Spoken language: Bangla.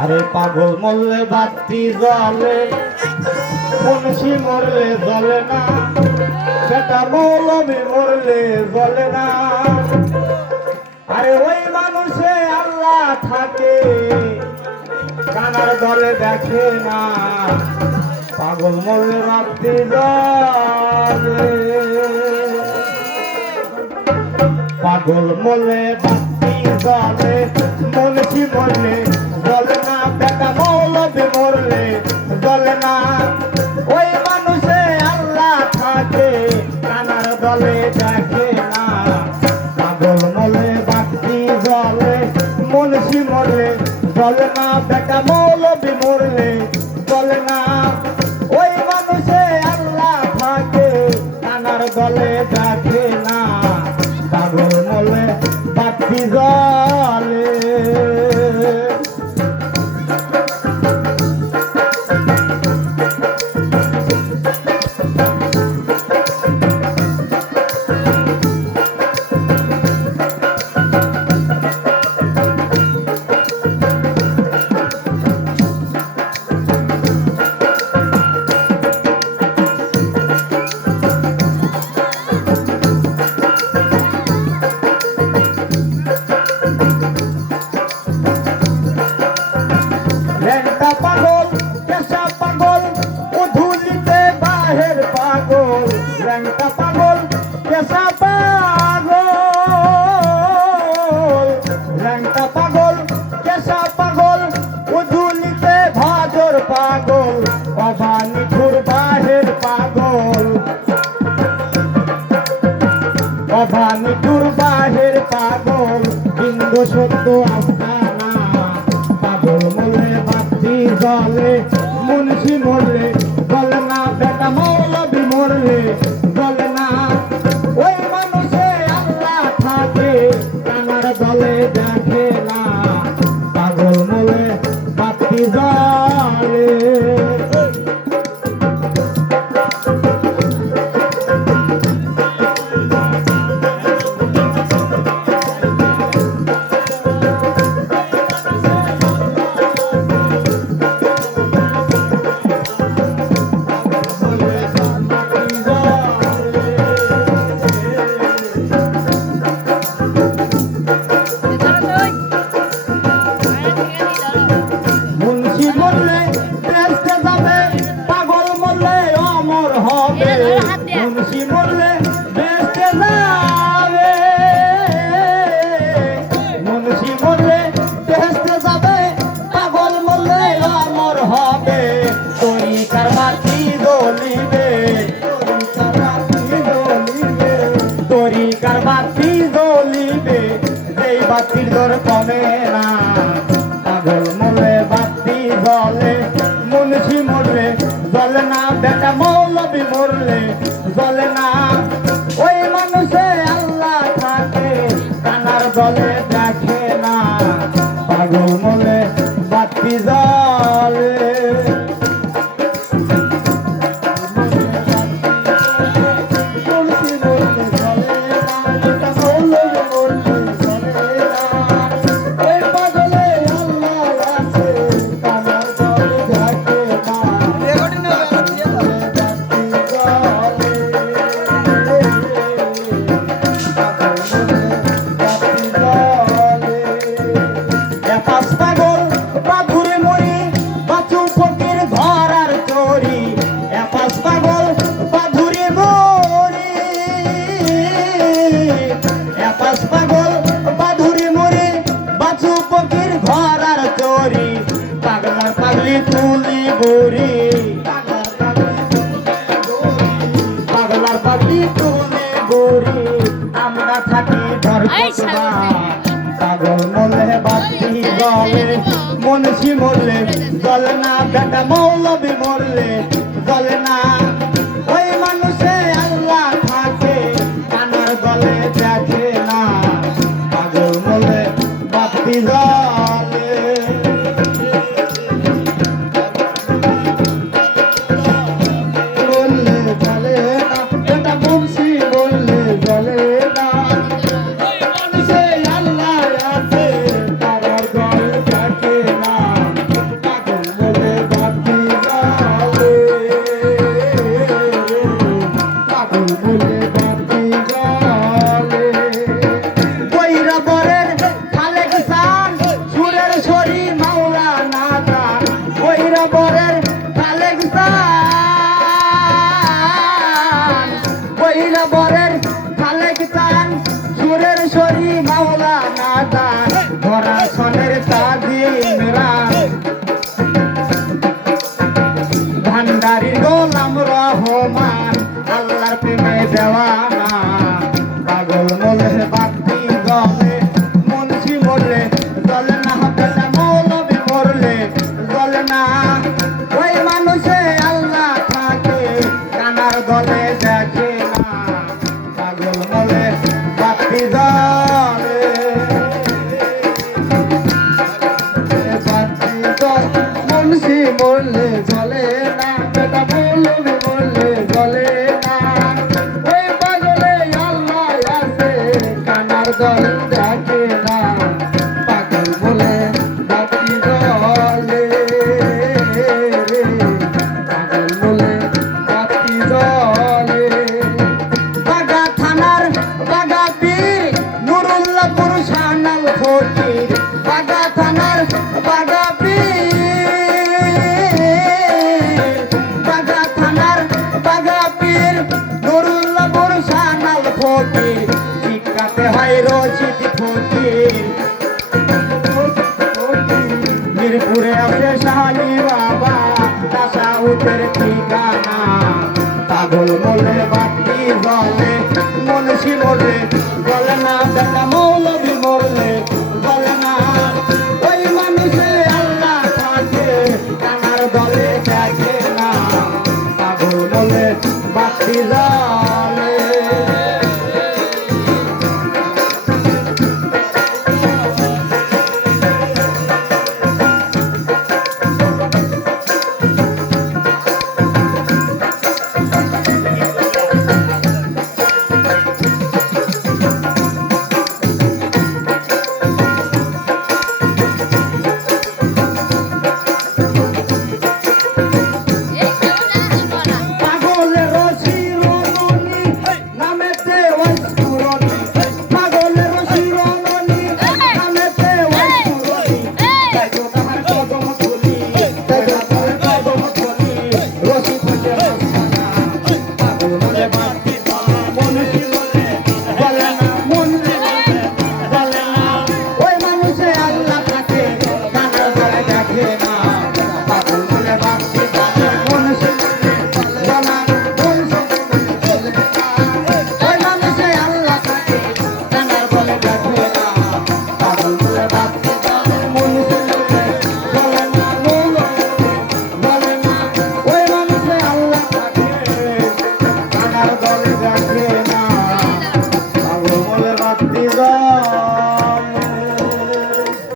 আরে পাগল মরলে বাতি জ্বলে, মুন্সি মরলে জ্বলে না, সেটা মৌলবি মরলে জ্বলে না। আরে ওই মানুষে আল্লাহ থাকে, কানার দলে দেখে না। পাগল মরলে বাতি জ্বলে, পাগল মরলে বাতি জ্বলে, মুন্সি মরলে জ্বলে না, বেটা মৌলবি মরলে জ্বলে না। ওই মানুষে আল্লাহ থাকে, কানার দলে দেখে না। পাগল মরলে বাতি জ্বলে, মুন্সি মরলে জ্বলে না, বেটা মৌলবি মরলে জ্বলে না। ওই মানুষে আল্লাহ থাকে, কানার দলে দেখে না। পাগল মরলে বাতি জ্বলে। ল্যাংটা পাগল, পেশা পাগল, উধুলিতে বাহের পাগল। ল্যাংটা পাগল, পেশা পাগল, ল্যাংটা পাগল, পেশা পাগল, উধুলিতে ভাজর পাগল। অবানি ঘুর বাহের পাগল, অবানি ঘুর বাহের পাগল। বিন্দু সত্য আস্তানা, পাগল মরলে বাতি জ্বলে, মুন্সি মরলে জ্বলে না, বেটা মৌলবি মরলে জ্বলে না। ওই মানুষে আল্লাহ থাকে, কানার দলে দেখে না। পাগল মরলে বাতি জ্বলে। মুন্সি মরলে বেহেশতে যাবে, পাগল মরলে অমর হবে। মুন্সি মরলে বেহেশতে যাবে, মুন্সি মরলে বেহেশতে যাবে, পাগল মরলে অমর হবে। তরিকার বাতি জ্বলিবে, তরিকার বাতি জ্বলিবে, যেই বাতির দর কমে না। পাগল মরলে বাতি জ্বলে, মুন্সি মরলে জ্বলে না, বেটা মৌলবি মরলে জ্বলে না। ওই মানুষে আল্লাহ থাকে, কানার দলে দেখে না। পাগল মরলে বাতি জ্বলে। পাগলার পাগলি তুলি বুড়ি, পাগলার পাগলি তুলি বুড়ি, আমরা থাকি ধর্মসভা। পাগল মরলে বাতি জ্বলে, মুন্সি মরলে জ্বলে না, বেটা মৌলবি মরলে জ্বলে না। ওই মানুষে আল্লাহ থাকে, কানার দলে দেখে না। পাগল মরলে বাতি জ্বলে। মুন্সি মরলে জ্বলে না, আল্লাহ আছে। মরলে জ্বলে না, বেটা মৌলবি মরলে জ্বলে না। ওই পাগলে আল্লাহ আছে, কানার দল দেখে না, পাগল বলে বাতি জ্বলে, পাগল বলে বাতি জ্বলে। বাগা থানার বাগা পীর নুরুল্লাহপুর শানাল ফকির, বাগা থানার